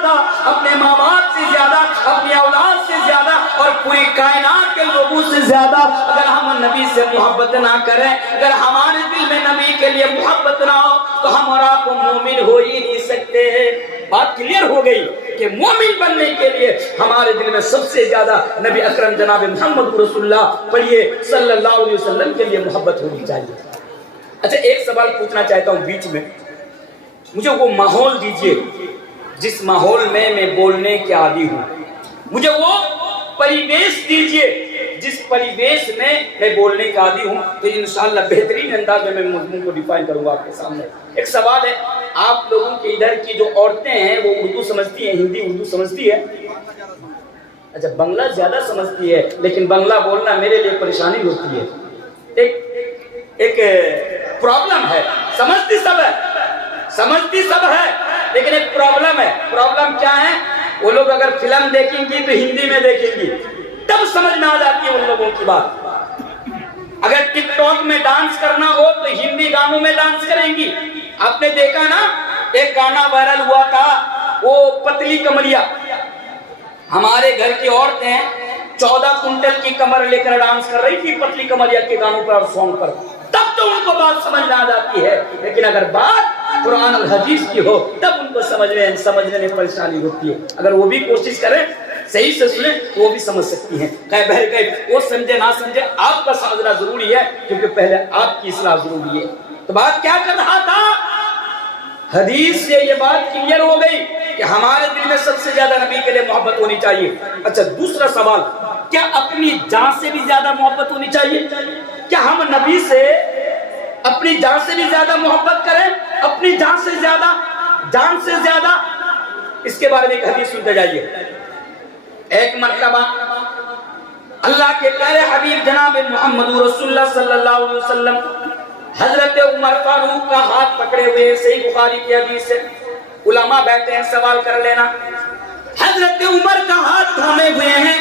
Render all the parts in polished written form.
زیادہ، اپنے ماں باپ سے زیادہ، اپنی اولاد سے زیادہ اور پوری کائنات کے لوگوں سے زیادہ اگر ہم نبی سے محبت نہ کریں، اگر ہمارے دل میں نبی کے لیے محبت نہ ہو تو ہم اور آپ مومن ہو ہی نہیں سکتے۔ بات کلیئر ہو گئی کہ مومن بننے کے لیے ہمارے دل میں سب سے زیادہ نبی اکرم جناب محمد رسول اللہ پڑھیے صلی اللہ علیہ وسلم کے لیے محبت ہونی چاہیے۔ اچھا ایک سوال پوچھنا چاہتا ہوں بیچ میں، مجھے وہ ماحول دیجئے جس ماحول میں میں بولنے کے عادی ہوں، مجھے وہ پریویش دیجئے جس پریویش میں میں بولنے کا عادی ہوں، تو انشاءاللہ بہترین انداز میں مضمون کو ڈیفائن کروں گا آپ کے سامنے۔ ایک سوال ہے، آپ لوگوں کے ادھر کی جو عورتیں ہیں وہ اردو سمجھتی ہیں، ہندی اردو سمجھتی ہے؟ اچھا بنگلہ زیادہ سمجھتی ہے، لیکن بنگلہ بولنا میرے لیے پریشانی ہوتی ہے، ایک پرابلم ہے۔ سمجھتی سب ہے لیکن ایک پرابلم ہے۔ پرابلم کیا ہے؟ وہ لوگ اگر فلم دیکھیں گی تو ہندی میں دیکھیں گی، تب سمجھ میں آ جاتی ہے ان لوگوں کی بات۔ اگر ٹک ٹاک میں ڈانس کرنا ہو تو ہندی گانوں میں ڈانس کریں گی۔ آپ نے دیکھا نا ایک گانا وائرل ہوا تھا، وہ پتلی کمریا، ہمارے گھر کی عورتیں 14 کنٹل کی کمر لے کر ڈانس کر رہی تھی پتلی کمریا کے گانوں پر اور سانگ پر، تب تو ان کو بات سمجھ میں آ جاتی ہے۔ لیکن اگر بات قرآن اور حدیث کی ہو تب ان کو سمجھنے میں پریشانی ہوتی ہے۔ اگر وہ بھی کوشش کریں صحیح سے سنیں تو وہ بھی سمجھ سکتی ہیں۔ کہیں بہر گئے وہ سمجھے نہ سمجھے، آپ کا سمجھنا ضروری ہے کیونکہ پہلے آپ کی اصلاح ضروری ہے۔ تو بات کیا کر رہا تھا؟ حدیث سے یہ بات کلیئر ہو گئی کہ ہمارے دل میں سب سے زیادہ نبی کے لیے محبت ہونی چاہیے۔ اچھا دوسرا سوال، کیا اپنی جان سے بھی زیادہ محبت ہونی چاہیے؟ کیا ہم نبی سے اپنی جان سے بھی زیادہ محبت کریں؟ اپنی جان سے زیادہ؟ اس کے بارے میں ایک حدیث سنتے جائیے۔ ایک مرتبہ اللہ کے پیارے حبیب جناب محمد رسول اللہ صلی اللہ علیہ وسلم حضرت عمر فاروق کا ہاتھ پکڑے ہوئے، صحیح بخاری کی حدیث ہے، علماء بیٹھے ہیں سوال کر لینا۔ حضرت عمر کا ہاتھ تھامے ہوئے ہیں،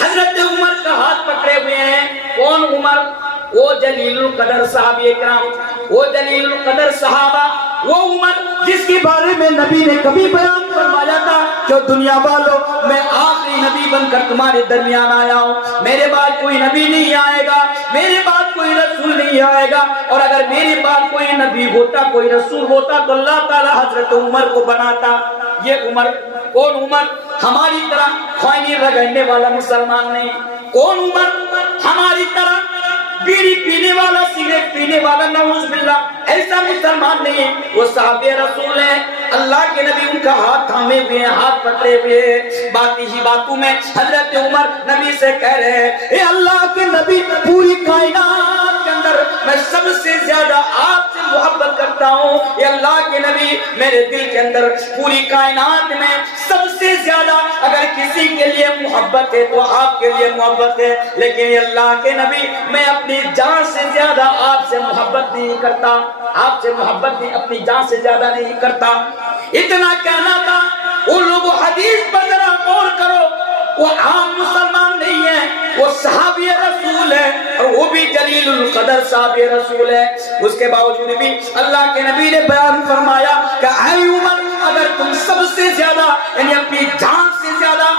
حضرت عمر کا ہاتھ پکڑے ہوئے ہیں۔ کون عمر؟ وہ جلیل القدر صحابی اکرام، وہ جلیل القدر صحابہ، وہ عمر جس کے بارے میں نبی نے کبھی بیان فرمایا تھا کہ دنیا والوں میں آخری نبی بن کر تمہارے درمیان آیا ہوں، میرے بعد کوئی نبی نہیں آئے گا، میرے بعد کوئی رسول نہیں آئے گا، اور اگر میرے بعد کوئی نبی ہوتا کوئی رسول ہوتا تو اللہ تعالی حضرت عمر کو بناتا۔ یہ عمر کون عمر؟ ہماری طرح خائنی رگڑنے والا مسلمان نہیں۔ کون عمر؟ ہماری طرح بیڑی پینے والا، سگریٹ پینے والا، نعوذ باللہ، ایسا مسلمان نہیں۔ وہ صحابی رسول ہیں، اللہ کے نبی ان کا ہاتھ تھامے ہوئے ہیں، ہاتھ پکڑے ہوئے ہیں۔ باتی ہی باتوں میں حضرت عمر نبی سے کہہ رہے ہیں، اے اللہ کے نبی، پوری کائنات کے اندر میں سب سے زیادہ آپ سے محبت کرتا ہوں۔ اے اللہ کے نبی، میرے دل کے اندر پوری کائنات میں سب سے زیادہ اگر کسی کے لیے محبت ہے تو آپ کے لیے محبت ہے، لیکن اے اللہ کے نبی میں اپنی جان سے زیادہ آپ سے محبت نہیں کرتا، آپ سے محبت نہیں، اپنی جان سے زیادہ نہیں کرتا۔ اتنا کہنا تھا۔ وہ لوگ حدیث پر ذرا غور کرو، وہ عام مسلمان نہیں ہے، وہ صحابی رسول ہے، اور وہ بھی جلیل القدر صحابی رسول ہے۔ اس کے باوجود بھی اللہ کے نبی نے بیان فرمایا کہ اے عمر، اگر تم سب سے زیادہ یعنی اپنی جان سے زیادہ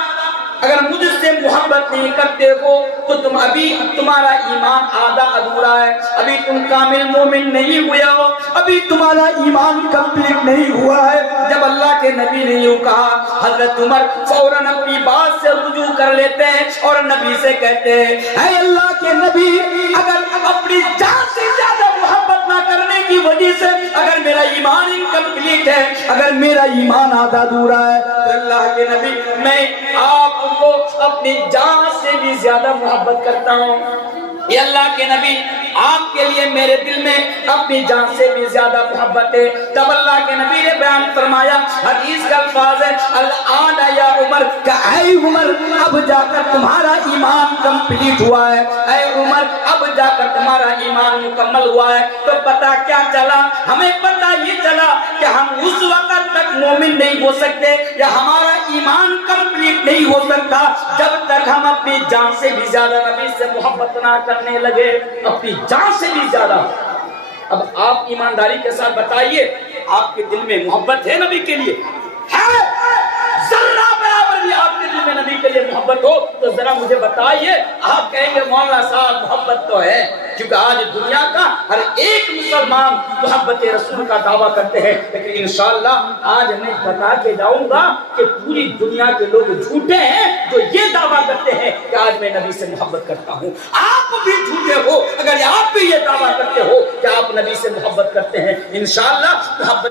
اگر مجھ سے محبت نہیں کرتے ہو تو تم ابھی تمہارا ایمان آدھا ادھورا ہے، ابھی تم کامل مومن نہیں ہوئے ہو، ابھی تمہارا ایمان کمپلیٹ نہیں ہوا ہے۔ جب اللہ کے نبی نے یوں کہا، حضرت عمر فوراً اپنی بات سے رجوع کر لیتے ہیں اور نبی سے کہتے ہیں، اے اللہ کے نبی، اگر اپنی جان سے زیادہ محبت نہ کرنے کی وجہ سے اگر میرا ایمان انکمپلیٹ ہے، اگر میرا ایمان آدھا ادھورا ہے، تو اللہ کے نبی میں آپ کو اپنی جان سے بھی زیادہ محبت کرتا ہوں۔ یہ اللہ کے نبی، آپ کے لیے میرے دل میں اپنی جان سے بھی زیادہ محبت ہے۔ تب اللہ کے نبی نے بیان فرمایا، حدیث کا الفاظ ہے، الآن یا عمر، کہ اے عمر، اب جا کر تمہارا ایمان کمپلیٹ ہوا ہے، اے عمر، اب جا کر تمہارا ایمان مکمل ہوا ہے۔ تو پتہ کیا چلا؟ ہمیں پتہ یہ چلا کہ ہم اس وقت تک مومن نہیں ہو سکتے یا ہمارا ایمان کمپلیٹ نہیں ہو سکتا جب تک ہم اپنی جان سے بھی زیادہ نبی سے محبت نہ کرنے لگے، اپنی جان سے بھی زیادہ۔ اب آپ ایمانداری کے ساتھ بتائیے، آپ کے دل میں محبت ہے نبی کے لیے؟ ہے؟ محبت ہو تو ذرا مجھے بتائیے. آپ کہیں گے مولانا صاحب محبت تو ہے, کیونکہ آج دنیا کا ہر ایک مسلمان محبت رسول کا دعویٰ کرتے ہیں, لیکن انشاءاللہ آج میں بتا کے جاؤں گا کہ پوری دنیا کے لوگ جھوٹے ہیں جو یہ دعویٰ کرتے ہیں کہ آج میں نبی سے محبت کرتا ہوں. آپ بھی جھوٹے ہو اگر آپ بھی یہ دعویٰ کرتے ہو کہ آپ نبی سے محبت کرتے ہیں. انشاءاللہ محبت